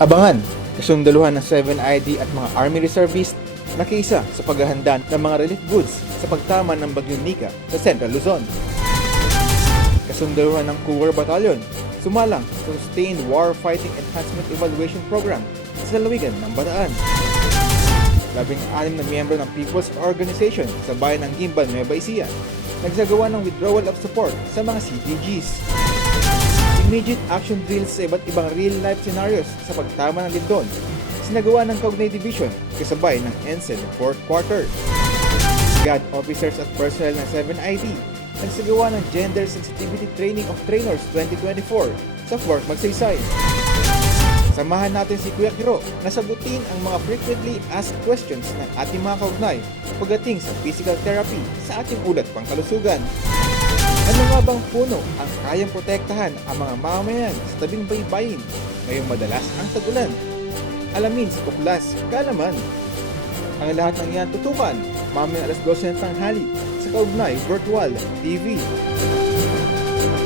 Abangan, kasundaluhan ng 7ID at mga Army Reservist nakiisa sa paghahanda ng mga relief goods sa pagtama ng Bagyong Nika sa Central Luzon. Kasundaluhan ng Cougar Battalion sumalang sa Sustained War Fighting Enhancement Evaluation Program sa lalawigan ng Bataan. Labing anim na miyembro ng People's Organization sa bayan ng Gimban, Nueva Ecija nagsagawa ng withdrawal of support sa mga CTGs. Immediate action drills sa iba't ibang real-life scenarios sa pagtama ng lindon sinagawa ng Kaugnay Division kasabay ng ENSED 4th Quarter. God officers at personnel ng 7ID nagsagawa ng Gender Sensitivity Training of Trainers 2024 sa Fort Magsaysay. Samahan natin si Kuya Kiro na sagutin ang mga frequently asked questions ng ating mga kaugnay pagdating sa physical therapy sa ating ulat pangkalusugan. Ano nga bang puno ang kayang protektahan ang mga mamamayan sa tabing baybayin ngayong madalas ang tagulan? Alamin sa Tuklas Kalaman. Ang lahat ng yan tutukan mamaya alas 12 ng tanghali sa Kaugnay Virtual TV.